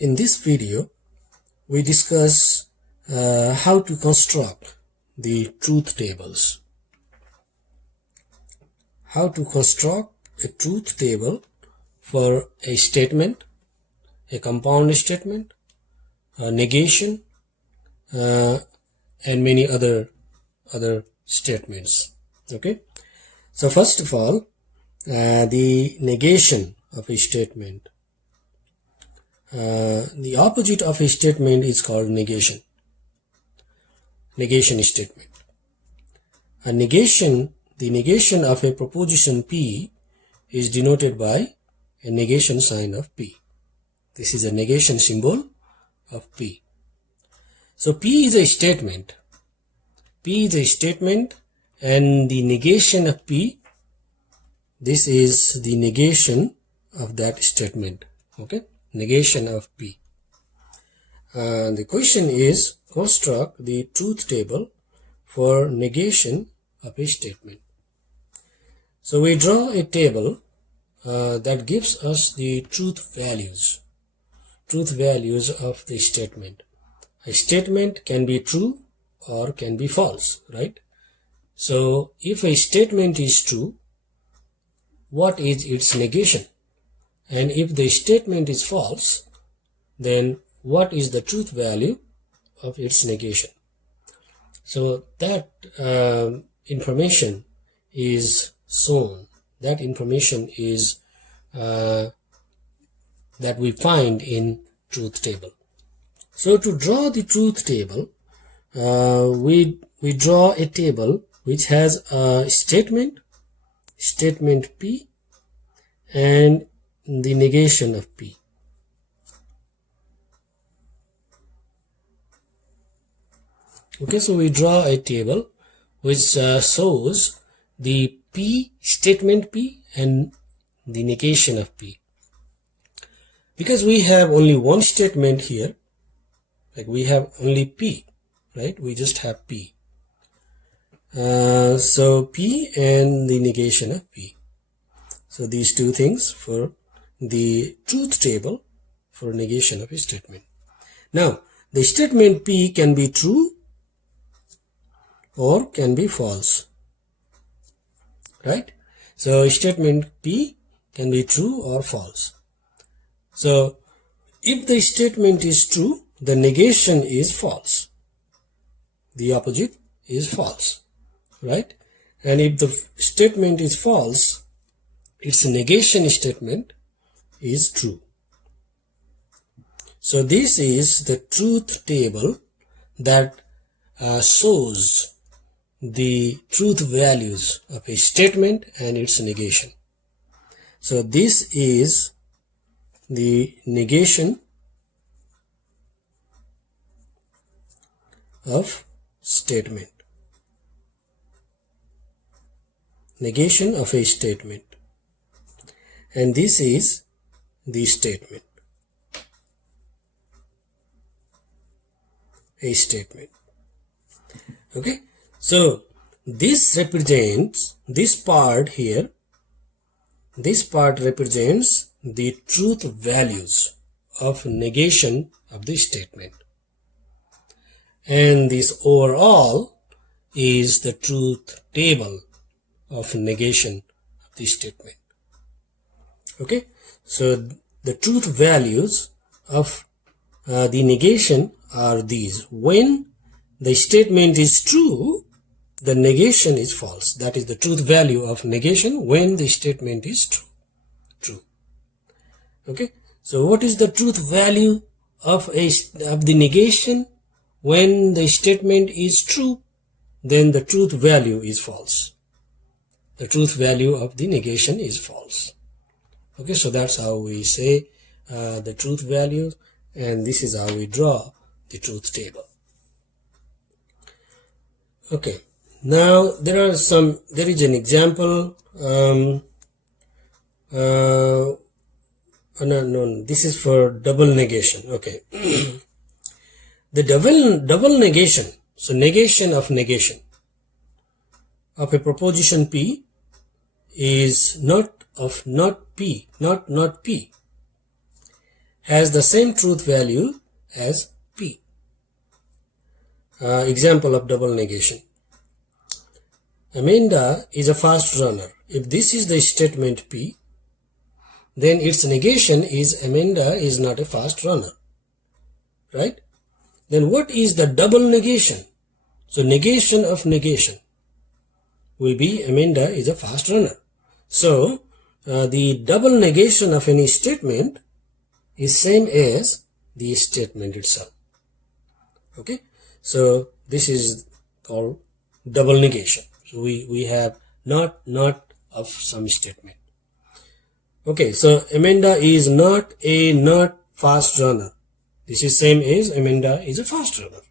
In this video, we discuss how to construct the truth tables. How to construct a truth table for a statement, a compound statement, a negation, and many other statements. Okay. So first of all, the negation of a statement. The opposite of a statement is called negation. Negation statement. A negation, the negation of a proposition P is denoted by a negation sign of P. This is a negation symbol of P. So P is a statement. P is a statement, and the negation of P, this is the negation of that statement. Okay. Negation of P. The question is, construct the truth table for negation of a statement. So we draw a table that gives us the truth values of the statement. A statement can be true or can be false, right? So if a statement is true, what is its negation? And if the statement is false, then what is the truth value of its negation? So that information is shown. That information is that we find in truth table. So to draw the truth table, we draw a table which has a statement P, and the negation of P. Okay, so we draw a table which shows the P, statement P, and the negation of P. Because we have only one statement here, like we have only P, right? We just have P. So P and the negation of P. So these two things for the truth table for negation of a statement. Now, the statement P can be true or can be false, right? So statement P can be true or false. So if the statement is true, the negation is false. The opposite is false, right? And if the statement is false, its negation statement is true. So this is the truth table that shows the truth values of a statement and its negation. So this is the negation of statement. Negation of a statement. And this is the statement. A statement. Okay. So this represents, this part here, this part represents the truth values of negation of the statement. And this overall is the truth table of negation of the statement. Okay, so the truth values of the negation are these. When the statement is true, the negation is false. That is the truth value of negation when the statement is true. Okay, so what is the truth value of the negation when the statement is true? Then the truth value is false. The truth value of the negation is false. Okay, so that's how we say the truth value, and this is how we draw the truth table. Okay, now there is an example. No, this is for double negation. Okay, the double negation. So negation of a proposition P is not P. has the same truth value as P. Example of double negation. Amanda is a fast runner. If this is the statement P, then its negation is Amanda is not a fast runner. Right? Then what is the double negation? So negation of negation will be Amanda is a fast runner. So the double negation of any statement is same as the statement itself. Okay, so this is called double negation. So we have not of some statement. Okay, so Amanda is not fast runner. This is same as Amanda is a fast runner.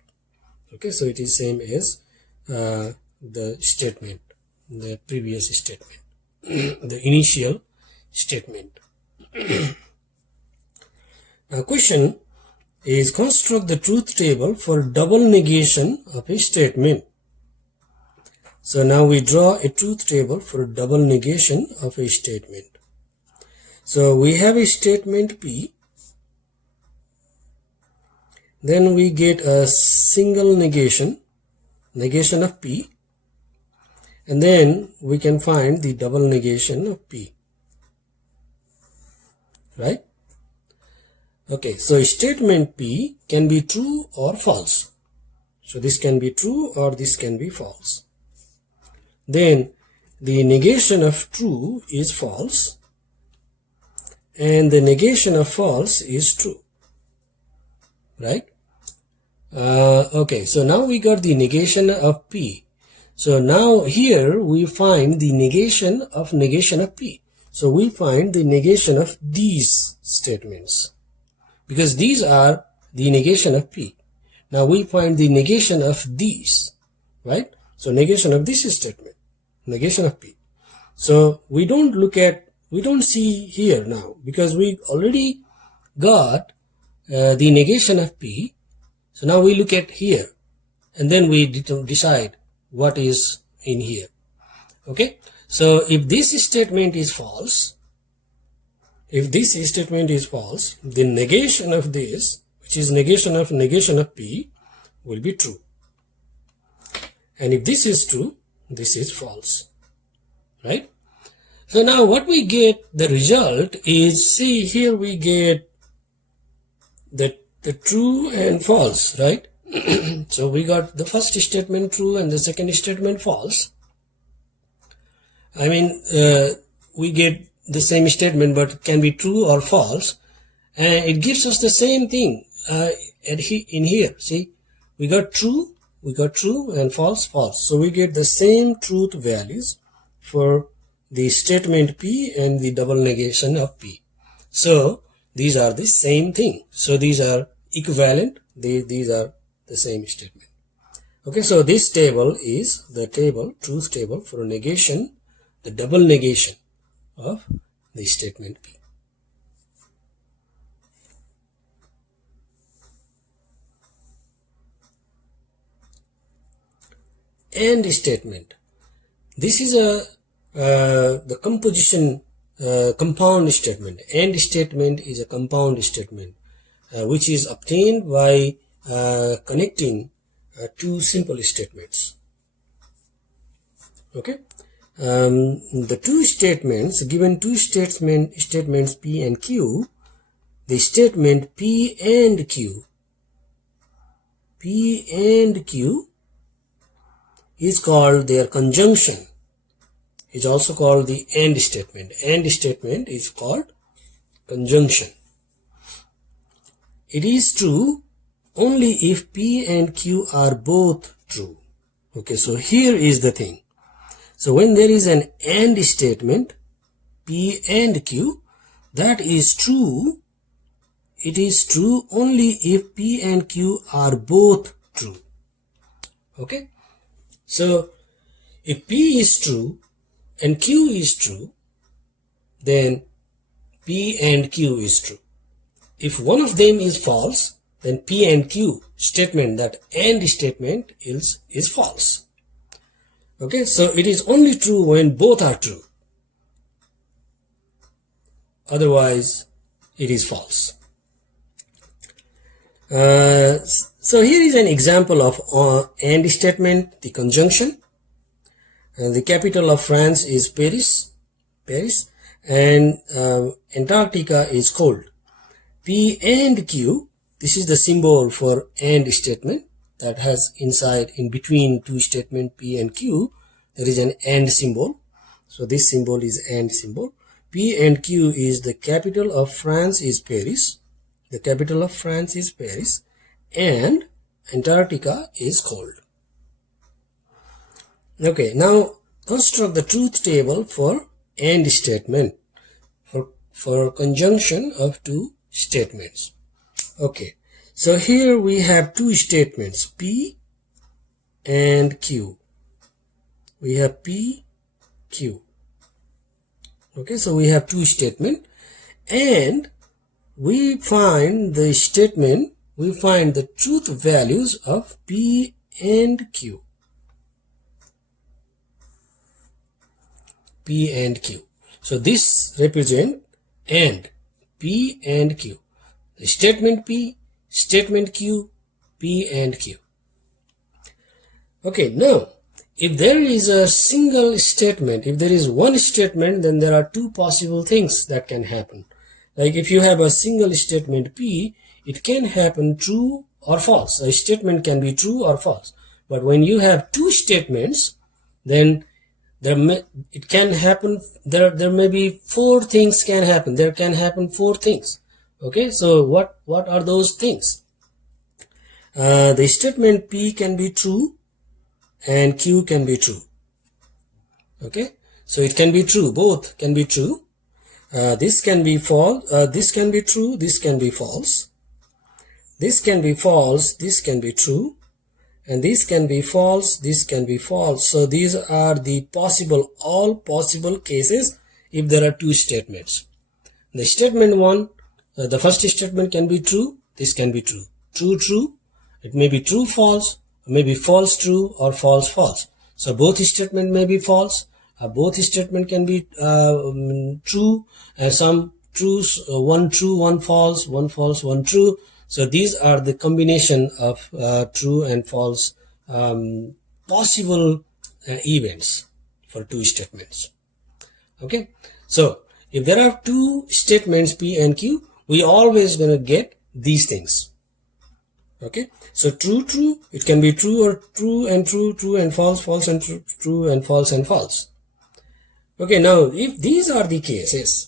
Okay, so it is same as the statement, the previous statement, the initial statement. Now question is construct the truth table for double negation of a statement. So now we draw a truth table for double negation of a statement. So we have a statement P, then we get a single negation of P, and then we can find the double negation of P. Right? Okay, so statement P can be true or false. So this can be true or this can be false. Then the negation of true is false and the negation of false is true. Right? Okay, so now we got the negation of P. So now here we find the negation of P. So we find the negation of these statements, because these are the negation of P. Now we find the negation of these, right? So negation of this statement, negation of P. So we don't see here now, because we already got the negation of P. So now we look at here and then we decide what is in here. Okay, so if this statement is false, then negation of this, which is negation of P, will be true. And if this is true, this is false. Right? So now what we get, the result is, see here we get the true and false, right? So we got the first statement true and the second statement false. I mean, we get the same statement, but it can be true or false, and it gives us the same thing in here. See, we got true and false. So we get the same truth values for the statement P and the double negation of P. So these are the same thing. So these are equivalent. These are the same statement. Okay, so this table is the truth table for negation, the double negation of the statement P. And statement. This is the composition compound statement. And statement is a compound statement which is obtained by connecting two simple statements. Okay. The two statements, given two statements P and Q, the statement P and Q is called their conjunction. Is also called the AND statement. AND statement is called conjunction. It is true only if P and Q are both true. Okay, so here is the thing. So when there is an AND statement, P and Q, that is true. It is true only if P and Q are both true. Okay, so if P is true and Q is true, then P and Q is true. If one of them is false, then P and Q statement, that AND statement, is false. Okay, so it is only true when both are true. Otherwise, it is false. So here is an example of AND statement, the conjunction. The capital of France is Paris, and Antarctica is cold. P and Q, this is the symbol for AND statement that has inside, in between two statement P and Q, there is an AND symbol. So this symbol is AND symbol. P and Q is the capital of France is Paris. The capital of France is Paris, and Antarctica is cold. Okay, now construct the truth table for AND statement, for conjunction of two statements. Okay, so here we have two statements, P and Q. We have P, Q. Okay, so we have two statements, and we find the statement, we find the truth values of P and Q. P and Q. So this represent AND, P and Q. The statement P, statement Q, P and Q. Okay, now if there is a single statement, if there is one statement, then there are two possible things that can happen. Like if you have a single statement P, it can happen true or false. A statement can be true or false. But when you have two statements, then it can happen, there may be four things can happen. There can happen four things. Okay, so what are those things? The statement P can be true and Q can be true. Okay, so it can be true, both can be true. This can be false, this can be true, this can be false. This can be false, this can be true. And this can be false, this can be false. So these are the possible, all possible cases if there are two statements. The statement one, the first statement can be true, this can be true. True, true, it may be true, false, maybe false, true, or false, false. So both statement may be false, both statement can be true, and some truths, one true, one false, one true. So these are the combination of true and false possible events for two statements. Okay, so if there are two statements P and Q, we always gonna get these things. Okay, so true, true, it can be true or true and true, true and false, false and true, true and false and false. Okay, now if these are the cases,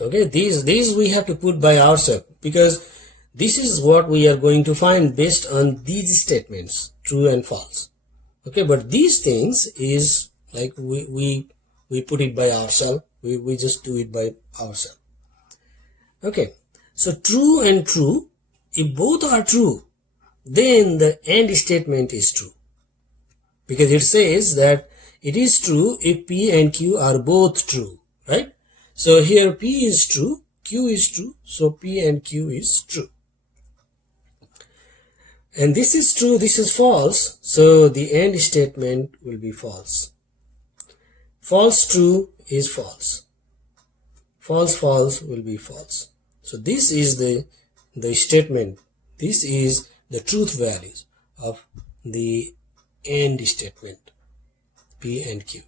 okay, these we have to put by ourselves, because this is what we are going to find based on these statements, true and false. Okay, but these things is like we put it by ourselves, we just do it by ourselves. Okay, so true and true, if both are true, then the AND statement is true, because it says that it is true if P and Q are both true, right? So here P is true, Q is true, so P and Q is true. And this is true, this is false, so the AND statement will be false. False, true is false. False, false will be false. So this is the statement, this is the truth values of the AND statement, P and Q.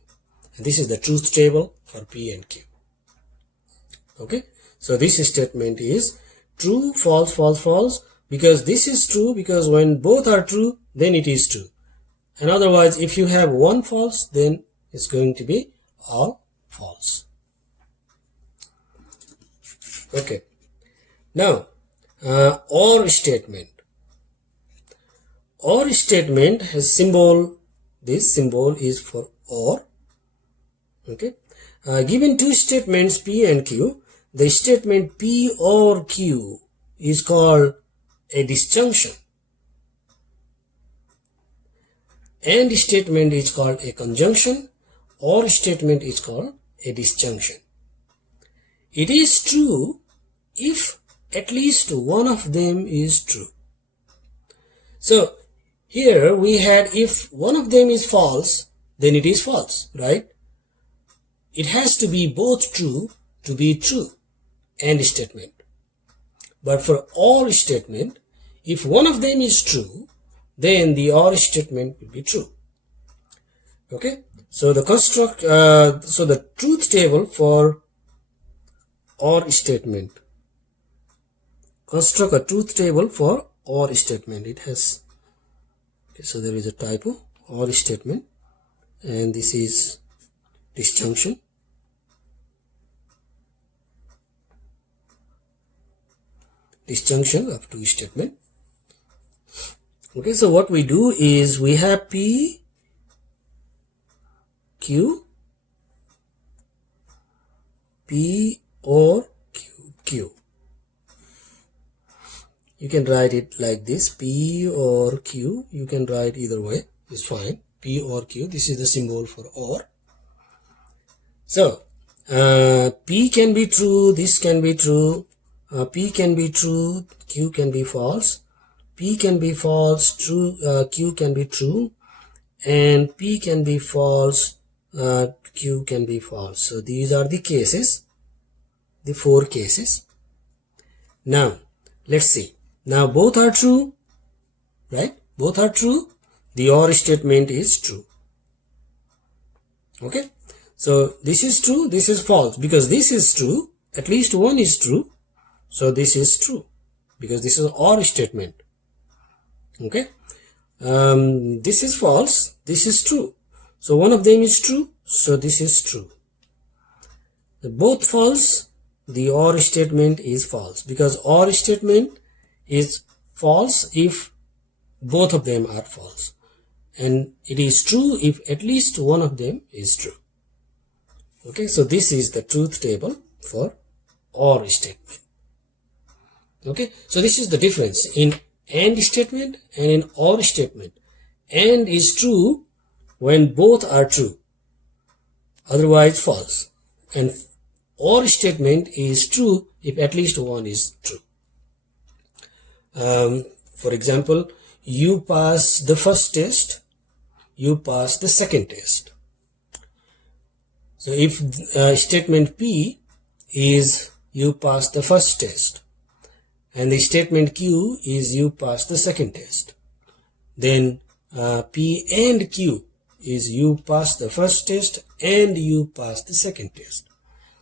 And this is the truth table for P and Q. Okay, so this statement is true, false, false, false, because this is true, because when both are true, then it is true. And otherwise, if you have one false, then it's going to be all false. Okay, now OR statement. OR statement has symbol, this symbol is for OR. Okay, given two statements P and Q, the statement P or Q is called a disjunction. AND statement is called a conjunction, OR statement is called a disjunction. It is true if at least one of them is true. So here we had if one of them is false, then it is false, right? It has to be both true to be true, AND statement. But for OR statement, if one of them is true, then the OR statement will be true. Okay, so the truth table for OR statement. Construct a truth table for OR statement. It has, okay, so there is a typo, OR statement, and this is disjunction. Disjunction of two statement. Okay, so what we do is we have P, Q, P or Q. You can write it like this, P or Q. You can write either way, it's fine. P or Q, this is the symbol for OR. So, P can be true, this can be true, P can be true, Q can be false, P can be false, true, Q can be true, and P can be false, Q can be false. So these are the cases, the 4 cases. Now, let's see. Now both are true, right? Both are true. The OR statement is true. Okay? So this is true, this is false. Because this is true, at least one is true. So this is true. Because this is OR statement. Okay? This is false, this is true. So one of them is true, so this is true. Both false, the OR statement is false. Because OR statement is false if both of them are false. And it is true if at least one of them is true. Okay, so this is the truth table for OR statement. Okay, so this is the difference in AND statement and in OR statement. AND is true when both are true, otherwise false. And OR statement is true if at least one is true. For example, you pass the first test, you pass the second test. So if statement P is you pass the first test and the statement Q is you pass the second test, then P and Q is you pass the first test and you pass the second test.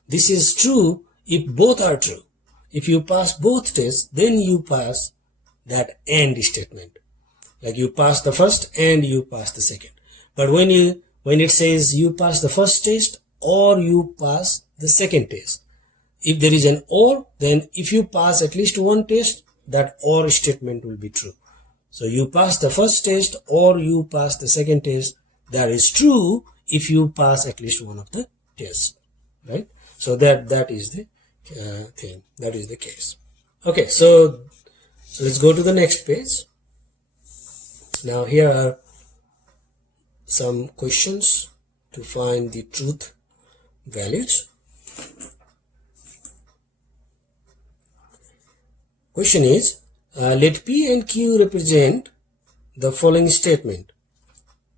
This is true if both are true. If you pass both tests, then you pass that AND statement. Like you pass the first and you pass the second. But when it says you pass the first test or you pass the second test, if there is an OR, then if you pass at least one test, that OR statement will be true. So you pass the first test or you pass the second test, that is true if you pass at least one of the tests, right? So that is the thing, that is the case. Okay, so let's go to the next page. Now here are some questions to find the truth values. Question is, let P and Q represent the following statement.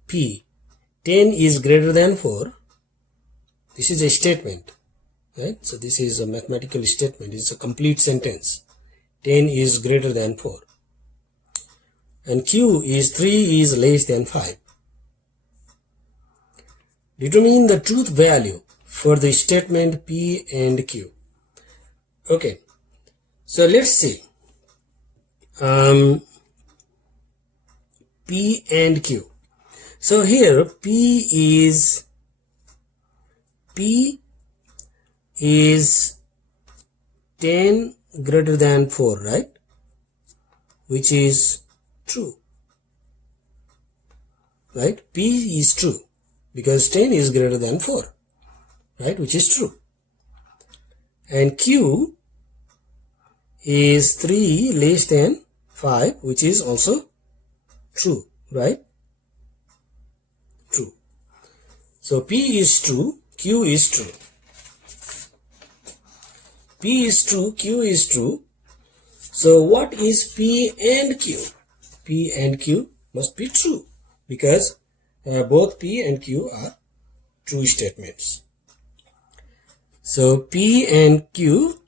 P, 10 is greater than 4. This is a statement, right? So this is a mathematical statement. It's a complete sentence. 10 is greater than 4. And Q is 3 is less than 5. Determine the truth value for the statement P and Q. Okay, so let's see. P and Q. So here P is 10 greater than 4, right? Which is true, right? P is true because 10 is greater than 4, right? Which is true. And Q is 3 less than 5, which is also true, right? True. So P is true, Q is true. P is true, Q is true. So what is P and Q? P and Q must be true because both P and Q are true statements. So P and Q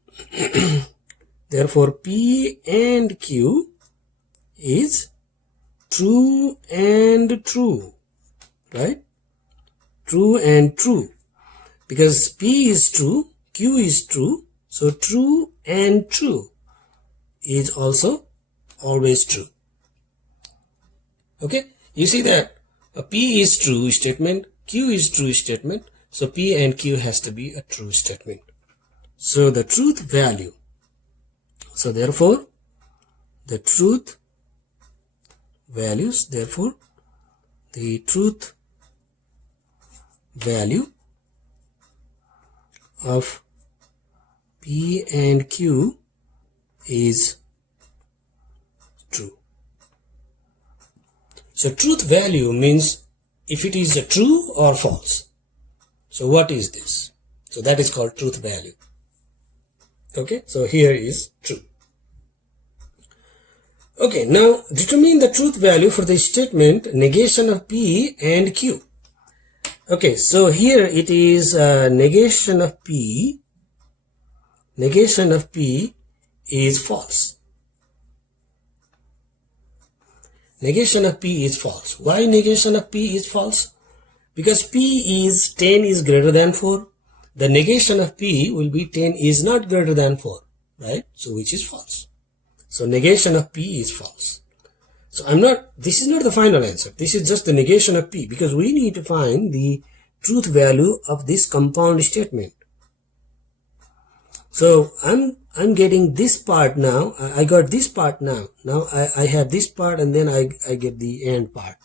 Therefore, P and Q is true and true, right? True and true. Because P is true, Q is true, so true and true is also always true. Okay, you see that a P is true statement, Q is true statement, so P and Q has to be a true statement. So the truth value, so therefore the truth values, therefore the truth value of P and Q is true. So truth value means if it is a true or false. So what is this? So that is called truth value. Okay, so here is true. Okay, now determine the truth value for the statement negation of P and Q. Okay, so here it is negation of P. Negation of P is false. Negation of P is false. Why negation of P is false? Because P is 10 is greater than 4. The negation of P will be 10 is not greater than 4, right? So which is false. So negation of P is false. So this is not the final answer. This is just the negation of P, because we need to find the truth value of this compound statement. So I'm getting this part now. I got this part now. Now I have this part, and then I get the AND part.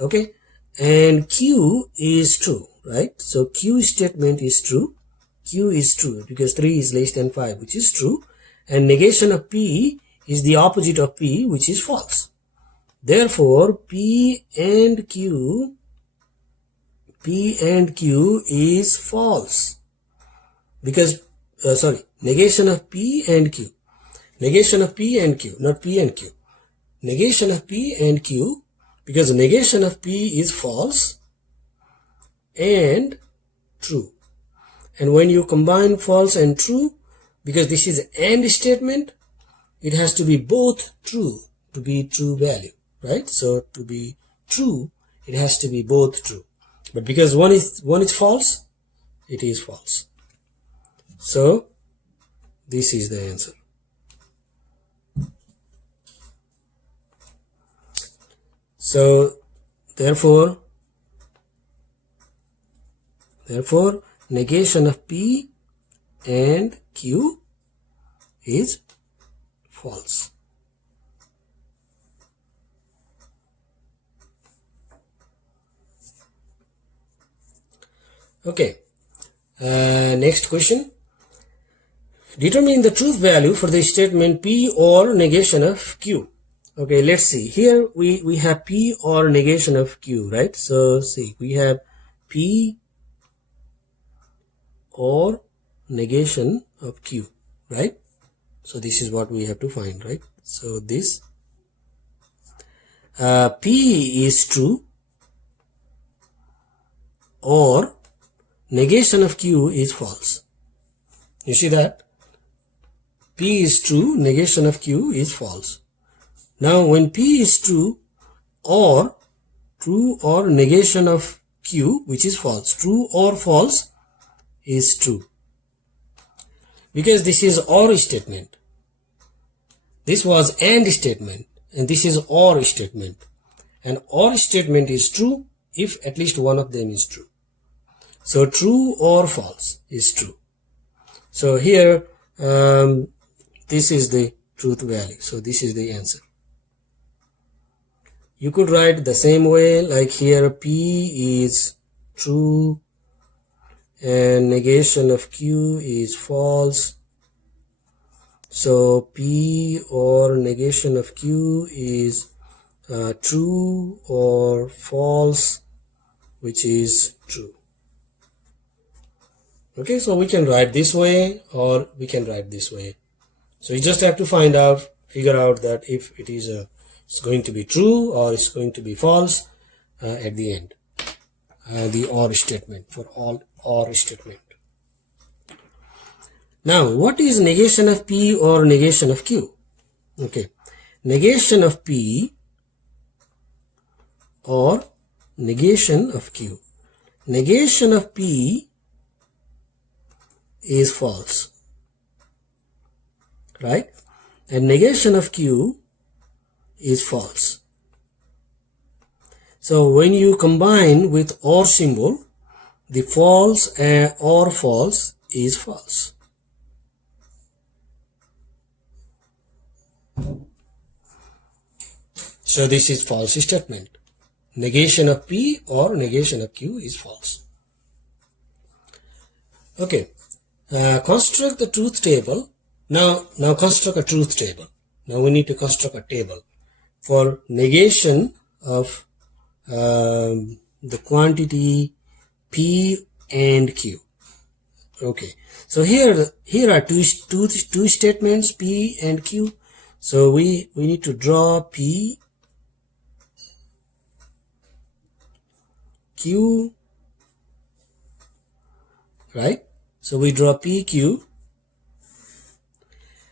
Okay. And Q is true, right? So Q statement is true. Q is true because 3 is less than 5, which is true. And negation of P is the opposite of P, which is false. Therefore, P and Q is false. Because, negation of P and Q. Negation of P and Q, not P and Q. Negation of P and Q, because negation of P is false and true. And when you combine false and true, because this is an AND statement, it has to be both true to be true value, right? So to be true, it has to be both true. But because one is false, it is false. So this is the answer. So therefore negation of P and Q is false. Okay, next question. Determine the truth value for the statement P or negation of Q. Okay, let's see. Here we have P or negation of Q, right? So see, we have P or negation of Q, right? So this is what we have to find, right? So this P is true or negation of Q is false. You see that? P is true, negation of Q is false. Now when P is true or negation of Q, which is false, true or false is true. Because this is OR statement. This was AND statement and this is OR statement. And OR statement is true if at least one of them is true. So true or false is true. So here this is the truth value. So this is the answer. You could write the same way, like here P is true and negation of Q is false. So P or negation of Q is true or false, which is true. Okay, so we can write this way or we can write this way. So you just have to figure out that if it is it's going to be true or it's going to be false at the end. The OR statement, for all OR statement. Now, what is negation of P or negation of Q? Okay, negation of P or negation of Q. Negation of P is false, right? And negation of Q is false. So when you combine with OR symbol, the false or false is false. So this is false statement. Negation of P or negation of Q is false. Okay, construct the truth table. Now construct a truth table. Now we need to construct a table for negation of the quantity P and Q. Okay, so here are two statements, P and Q. So we need to draw P, Q, right? So we draw P, Q,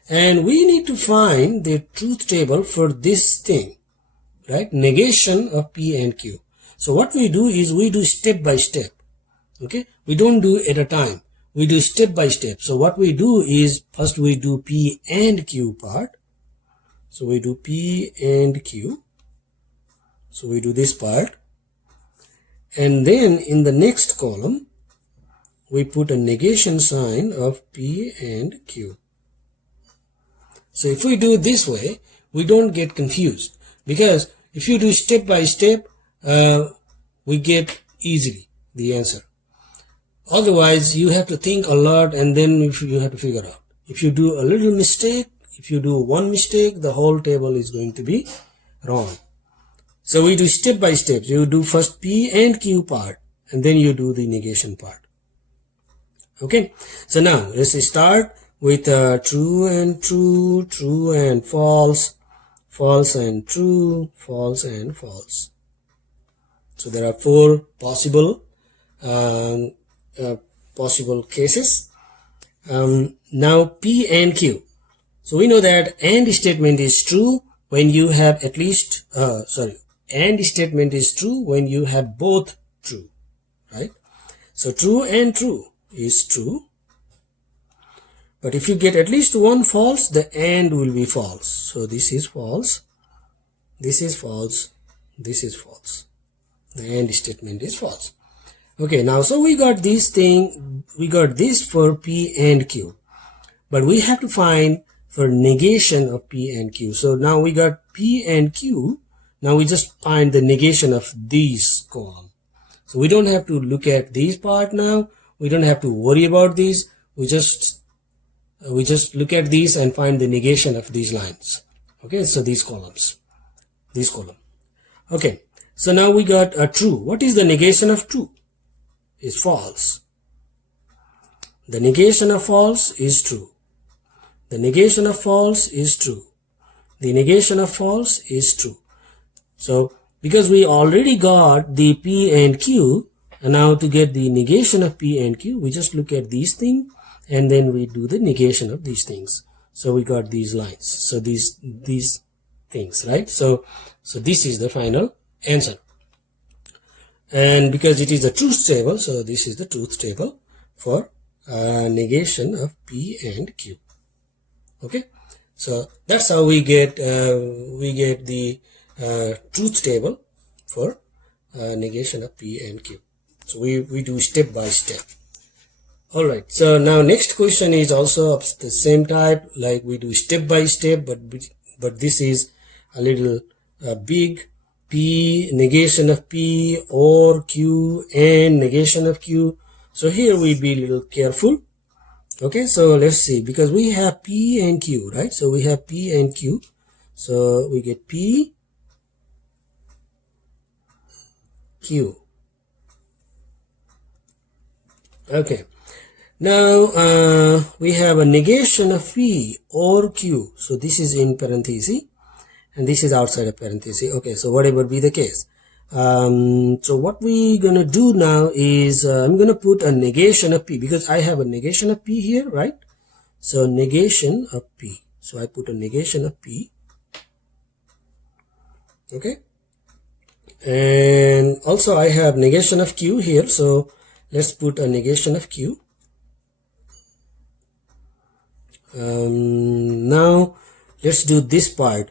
and we need to find the truth table for this thing, right? Negation of P and Q. So what we do is we do step by step. Okay, we don't do at a time. We do step by step. So what we do is first we do P and Q part. So we do P and Q. So we do this part. And then in the next column, we put a negation sign of P and Q. So if we do it this way, we don't get confused. Because if you do step by step, we get easily the answer. Otherwise, you have to think a lot and then you have to figure out. If you do a little mistake, if you do one mistake, the whole table is going to be wrong. So we do step by step. You do first P and Q part and then you do the negation part. Okay, so now let's start with true and true, true and false, false and true, false and false. So there are four possible cases. Now P and Q. So we know that AND statement is true when you have at least, AND statement is true when you have both true, right? So true and true is true. But if you get at least one false, the AND will be false. So this is false, this is false, this is false. The AND statement is false. Okay, now so we got this thing, we got this for P and Q. But we have to find for negation of P and Q. So now we got P and Q. Now we just find the negation of these column. So we don't have to look at these part now. We don't have to worry about these. We just look at these and find the negation of these lines. Okay, so these columns, this column. Okay, so now we got a true. What is the negation of true? Is false. The negation of false is true. The negation of false is true. The negation of false is true. So because we already got the P and Q, and now to get the negation of P and Q, we just look at these things and then we do the negation of these things. So we got these lines. So these things, right? So this is the final answer. And because it is a truth table, so this is the truth table for negation of P and Q. Okay, so that's how we get the truth table for negation of P and Q. So we do step by step. All right, so now next question is also of the same type, like we do step by step, but this is a little big. P, negation of P, or Q, and negation of Q. So here we be a little careful. Okay, so let's see, because we have P and Q, right? So we have P and Q. So we get P, Q. Okay, now we have a negation of P or Q. So this is in parenthesis and this is outside of parenthesis. Okay, so whatever be the case. So what we gonna do now is I'm gonna put a negation of P because I have a negation of P here, right? So negation of P. So I put a negation of P. Okay. And also I have negation of Q here. So let's put a negation of Q. Now let's do this part.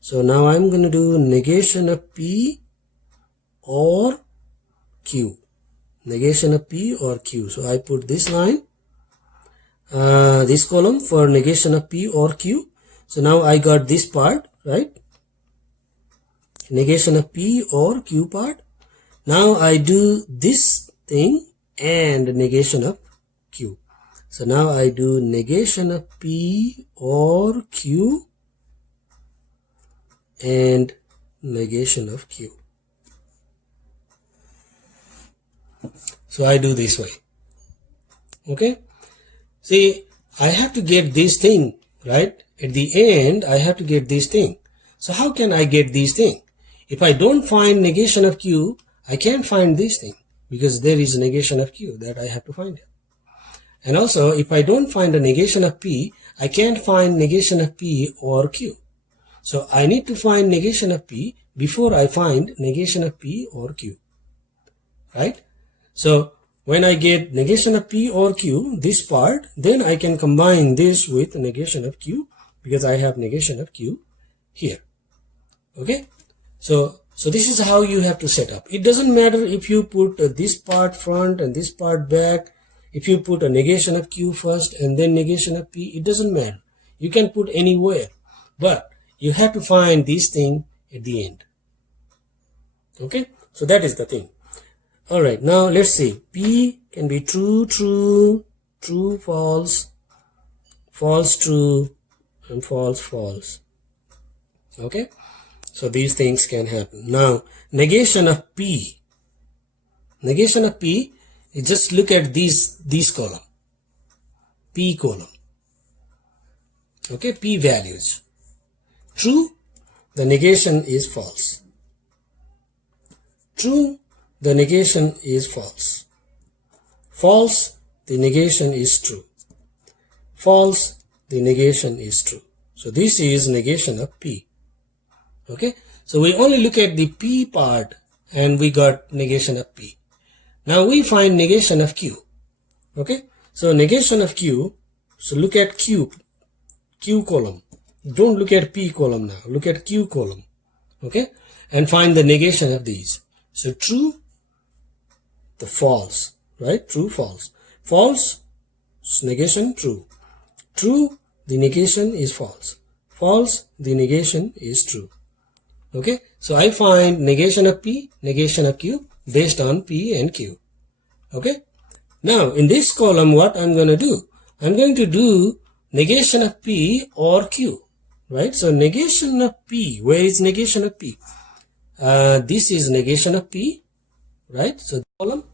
So now I'm going to do negation of P or Q. Negation of P or Q. So I put this line, this column for negation of P or Q. So now I got this part, right? Negation of P or Q part. Now I do this thing and negation of Q. So now I do negation of P or Q and negation of Q. So I do this way. Okay. See, I have to get this thing, right? At the end, I have to get this thing. So how can I get this thing? If I don't find negation of Q, I can't find this thing because there is a negation of Q that I have to find it. And also, if I don't find a negation of P, I can't find negation of P or Q. So I need to find negation of P before I find negation of P or Q. Right? So when I get negation of P or Q, this part, then I can combine this with negation of Q because I have negation of Q here. Okay? So this is how you have to set up. It doesn't matter if you put this part front and this part back. If you put a negation of Q first and then negation of P, it doesn't matter. You can put anywhere. But you have to find this thing at the end. Okay? So that is the thing. Alright, now let's see. P can be true, true, true, false, false, true, and false, false. Okay? So these things can happen. Now, negation of P. Negation of P, you just look at these column. P column. Okay, P values. True, the negation is false. True, the negation is false. False, the negation is true. False, the negation is true. So this is negation of P. Okay, so we only look at the P part and we got negation of P. Now we find negation of Q. Okay, so negation of Q, so look at Q column. Don't look at P column now, look at Q column. Okay, and find the negation of these. So true, the false, right? True, false. False, negation, true. True, the negation is false. False, the negation is true. Okay, so I find negation of P, negation of Q based on P and Q. Okay, now in this column what I'm going to do? I'm going to do negation of P or Q, right? So negation of P, where is negation of P? This is negation of P, right? So column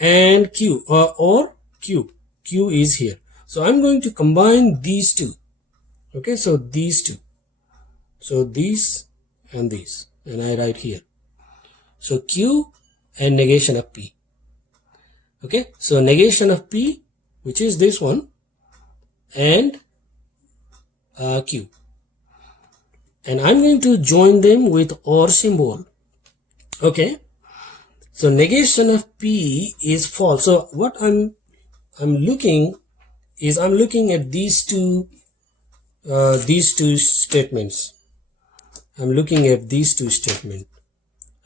and Q or Q. Q is here. So I'm going to combine these two. Okay, so these two. So these and these, and I write here. So Q and negation of P. Okay, so negation of P, which is this one, and Q. And I'm going to join them with OR symbol. Okay, so negation of P is false. So what I'm looking at these two statements. I'm looking at these two statements.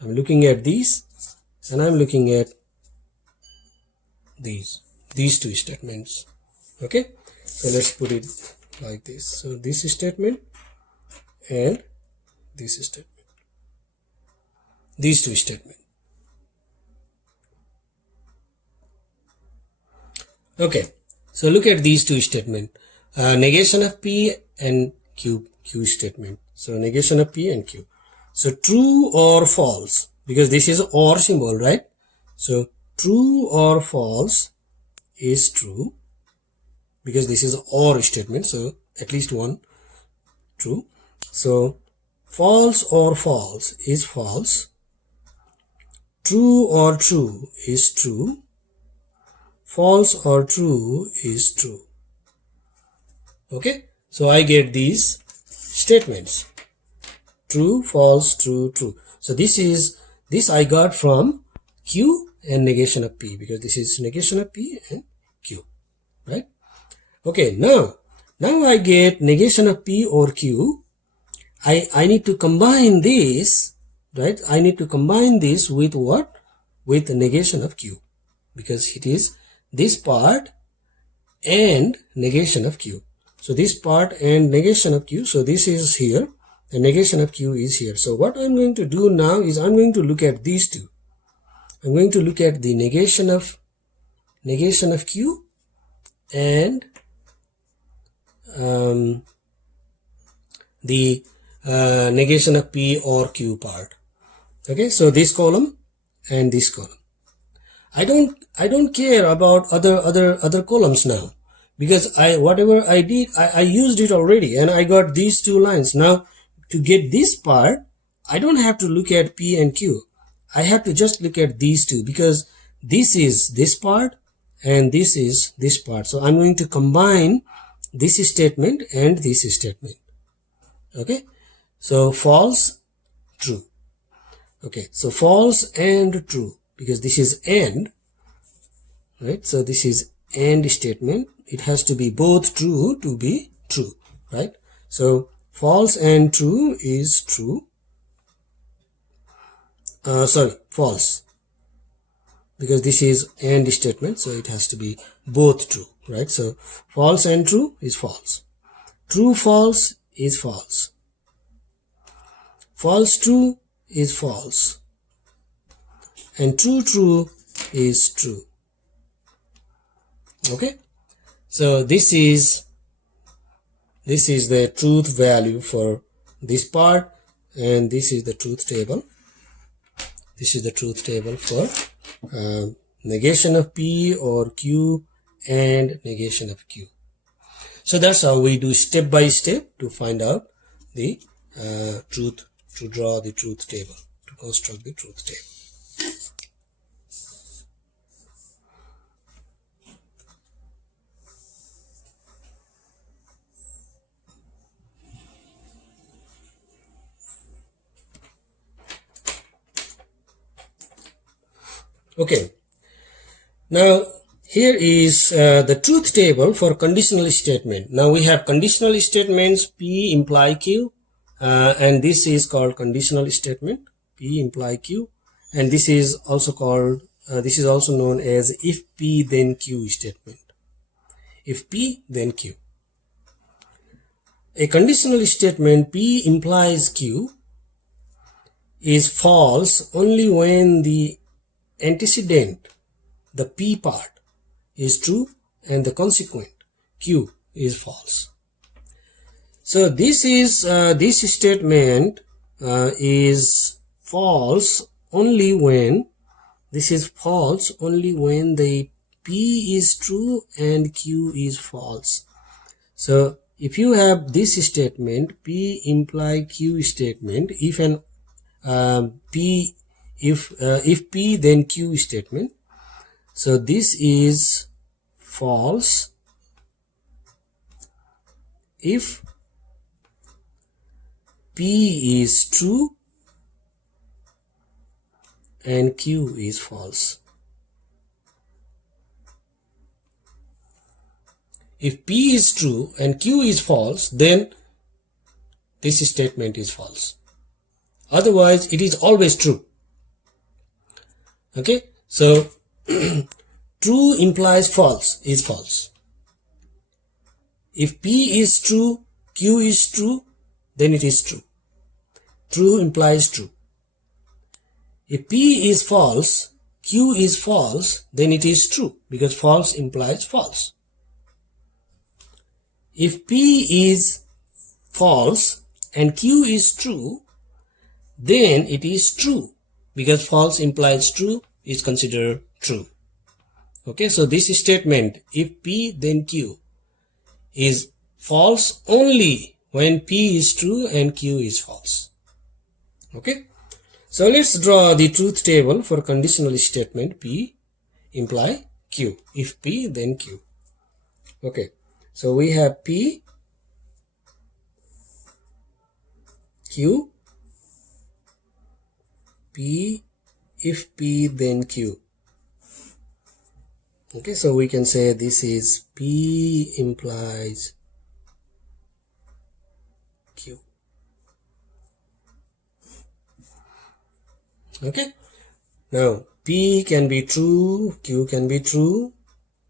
I'm looking at these and I'm looking at these two statements. Okay, so let's put it like this. So this statement and this statement. These two statements. Okay, so look at these two statements. Negation of P and Q statement. So negation of P and Q. So true or false, because this is OR symbol, right? So true or false is true because this is OR statement. So at least one true. So false or false is false. True or true is true. False or true is true. Okay, so I get these statements: true, false, true, true. So this I got from Q and negation of P, because this is negation of P and Q, right? Okay, now I get negation of P or Q. I need to combine this, right? I need to combine this with what? With the negation of Q, because it is this part and negation of Q. So this part and negation of Q, so this is here, the negation of Q is here. So what I'm going to do now is I'm going to look at these two. I'm going to look at the negation of Q and the negation of P or Q part. Okay, so this column and this column. I don't care about other columns now, because whatever I did, I used it already, and I got these two lines. Now to get this part, I don't have to look at P and Q. I have to just look at these two, because this is this part and this is this part. So I'm going to combine this statement and this statement. Okay, so false, true. Okay, so false and true, because this is AND, right? So this is AND statement. It has to be both true to be true, right? So false and true is true. False, because this is AND statement, so it has to be both true, right? So false and true is false. True false is false. False true is false. And true true is true. Okay, so this is the truth value for this part, and this is the truth table. This is the truth table for negation of P or Q and negation of Q. So that's how we do step by step to find out the truth, to draw the truth table, to construct the truth table. Okay, now here is the truth table for conditional statement. Now we have conditional statements P imply Q, and this is called conditional statement P imply Q, and this is also called this is also known as if P then Q statement. If P then Q. A conditional statement P implies Q is false only when the antecedent, the P part, is true and the consequent Q is false. So this is this statement is false only when the P is true and Q is false. So if you have this statement P imply Q statement, if an if P then Q statement, so this is false if P is true and Q is false. If P is true and Q is false, then this statement is false. Otherwise, it is always true. Okay, so true implies false is false. If P is true, Q is true, then it is true. True implies true. If P is false, Q is false, then it is true, because false implies false. If P is false and Q is true, then it is true, because false implies true is considered true. Okay, so this statement, if P then Q, is false only when P is true and Q is false. Okay, so let's draw the truth table for conditional statement P imply Q. If P then Q. Okay, so we have P Q, P, if P then Q. Okay, so we can say this is P implies Q. Okay, now P can be true, Q can be true,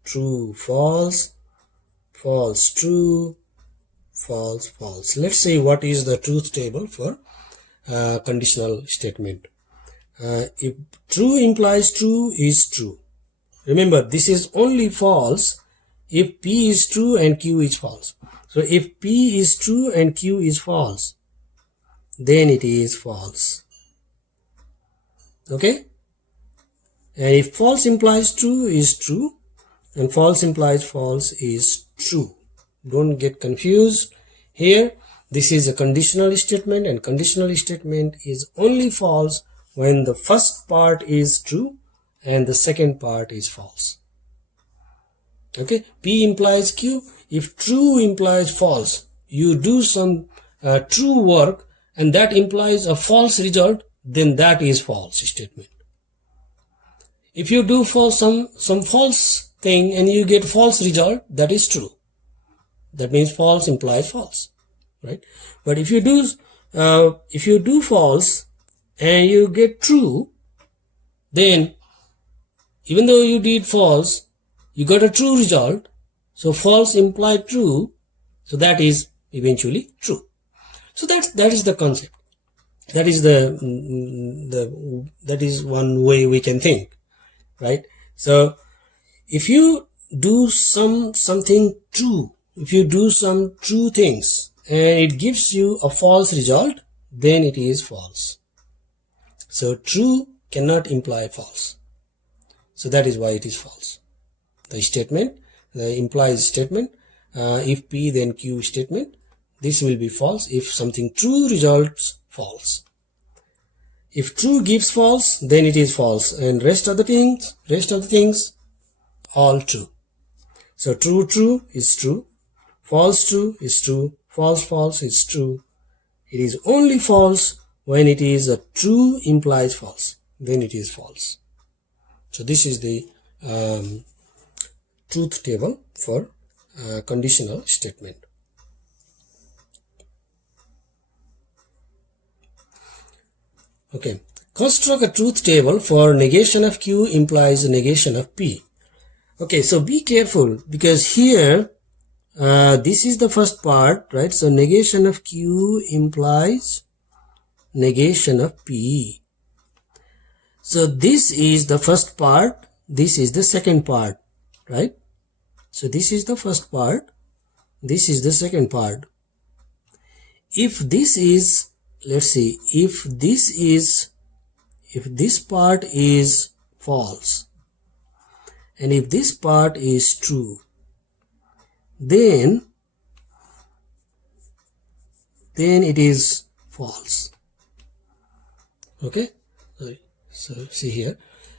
true, false, false, true, false, false. Let's see what is the truth table for conditional statement. If true implies true is true. Remember, this is only false if P is true and Q is false. So if P is true and Q is false, then it is false. Okay? And if false implies true is true and false implies false is true. Don't get confused here. This is a conditional statement, and conditional statement is only false when the first part is true and the second part is false. Okay, P implies Q. If true implies false, you do some true work and that implies a false result, then that is false statement. If you do for some false thing and you get false result, that is true. That means false implies false, right? But if you do false and you get true, then even though you did false, you got a true result. So false implied true, so that is eventually true. So that is the concept. That is that is one way we can think, right? So if you do something true, if you do some true things and it gives you a false result, then it is false. So true cannot imply false. So that is why it is false. The statement, the implies statement, if P then Q statement, this will be false if something true results false. If true gives false, then it is false, and rest of the things all true. So true is true, false true is true, false is true. It is only false when it is a true implies false, then it is false. So this is the truth table for conditional statement. Okay, construct a truth table for negation of Q implies negation of P. Okay, so be careful because here this is the first part, right? So negation of Q implies negation of P. So this is the first part, this is the second part, right? So this is the first part, this is the second part. If this is, let's see, if this part is false and if this part is true, then it is false. Okay, so see here.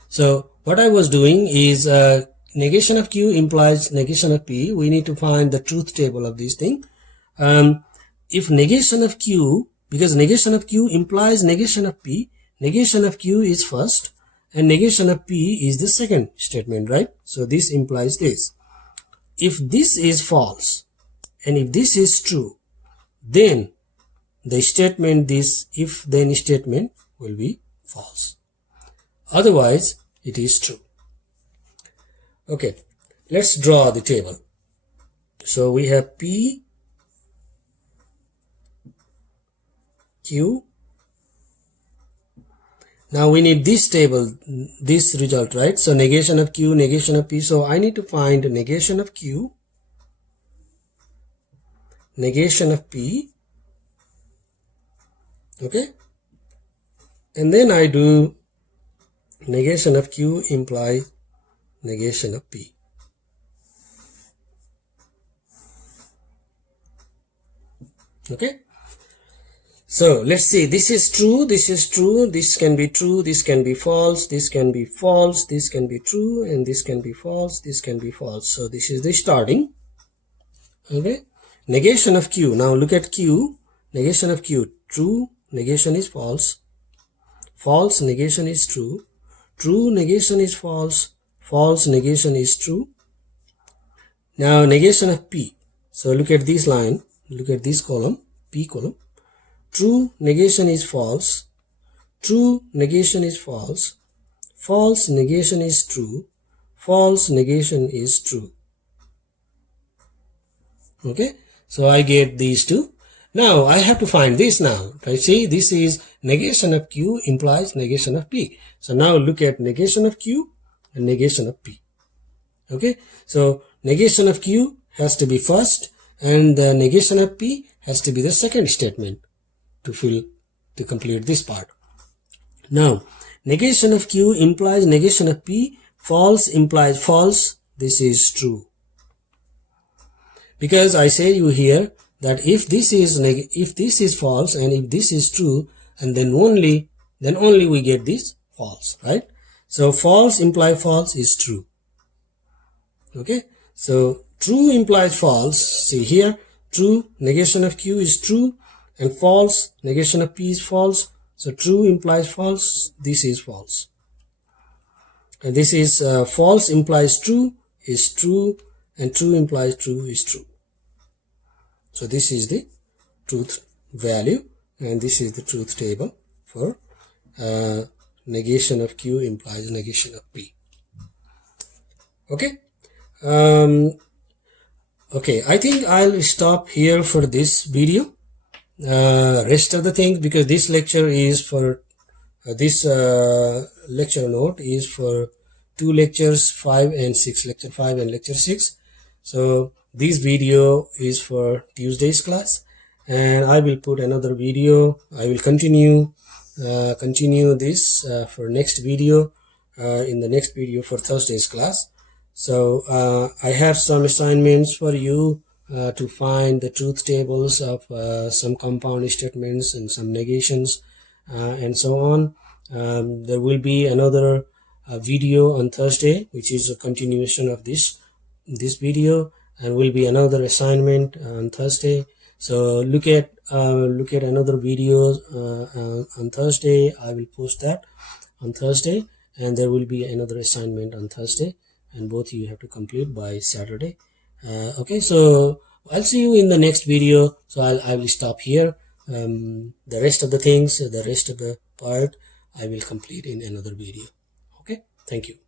So what I was doing is negation of Q implies negation of P. We need to find the truth table of this thing. If negation of Q, because negation of Q implies negation of P, negation of Q is first and negation of P is the second statement, right? So this implies this. If this is false and if this is true, then the statement, this if then statement will be false. Otherwise it is true. Okay, let's draw the table. So we have P, Q. Now we need this table, this result, right? So negation of Q, negation of P. So I need to find negation of Q, negation of P. Okay, and then I do negation of Q implies negation of P. Okay, so let's see, this is true, this is true, this can be true, this can be false, this can be false, this can be true, and this can be false, this can be false. So this is the starting. Okay, negation of Q. Now look at Q, negation of Q, true, negation is false. False negation is true. True negation is false. False negation is true. Now negation of P. So look at this line. Look at this column, P column. True negation is false. True negation is false. False negation is true. False negation is true. Okay, so I get these two. Now I have to find this now. I see this is negation of Q implies negation of P. So now look at negation of Q and negation of P. Okay, so negation of Q has to be first and the negation of P has to be the second statement to complete this part. Now negation of Q implies negation of P. False implies false. This is true. Because I say you here that if this is false and if this is true, and then only we get this false, right? So false implies false is true. Okay, so true implies false. See here, true negation of Q is true and false negation of P is false. So true implies false. This is false. And this is false implies true is true, and true implies true is true. So this is the truth value and this is the truth table for negation of Q implies negation of P. Okay. Okay, I think I'll stop here for this video. Rest of the things, because this lecture is for this lecture note is for 2 lectures 5 and 6, lecture 5 and lecture 6. So this video is for Tuesday's class, and I will put another video. I will continue this for next video, in the next video for Thursday's class. So I have some assignments for you to find the truth tables of some compound statements and some negations and so on. There will be another video on Thursday, which is a continuation of this video, and will be another assignment on Thursday. So look at another video on Thursday. I will post that on Thursday, and there will be another assignment on Thursday, and both you have to complete by Saturday. Okay, so I'll see you in the next video. So I will stop here. The rest of the things, the rest of the part, I will complete in another video. Okay, thank you.